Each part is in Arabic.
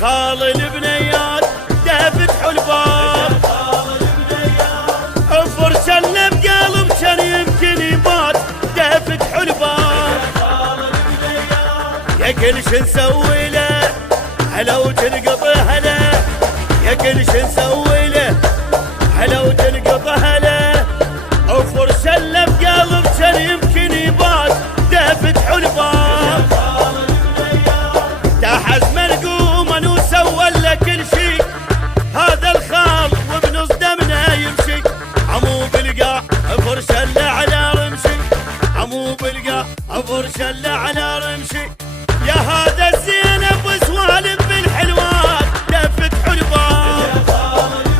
خال البنيات دافت الباب، فرشلنا بقلب كان يمكن يمات دافت الباب. يا كل شي نسوي له هلا وتنقط هلا، يا كل شي نسوي له هلا وتنقط هلا، وفرشلنا بقلب كان يمكن يمات دافت الباب. تحز مرقوما وسوى له كل شي، هذا الخال وبنص دمنا يمشي، عمو بالقاع فرشله على رمشي، عمو بالقاع فرشله على رمشي. يا هذا الزينب وسوالف بالحلوات دافت الباب،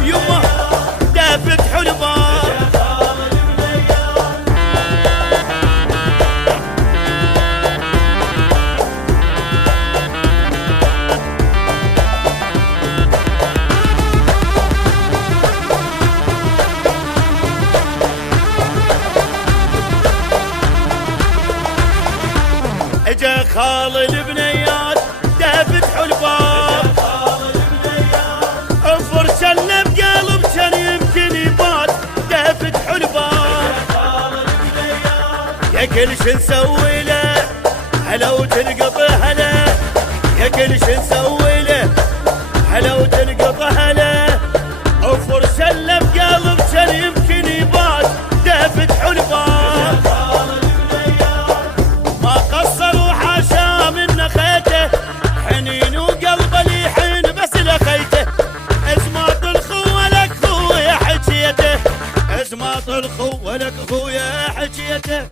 يمه دافت الباب. اجا خال البنيات دافت الباب، فرشلنا بقلب كان يمكن يبات دافت الباب. يا كل شي نسوي له هلا وتنقط هلا، يا كل شي نسوي له هلا وتنقط هلا، وفرشلنا بقلب كان يمكن يبات دافت الباب. ما قصر وحاشا من خيته، حنين وقلبه ليحن بس لخيته، ازمات الخوة لك خويا حجيته، ازمات الخوة لك خويا حجيته.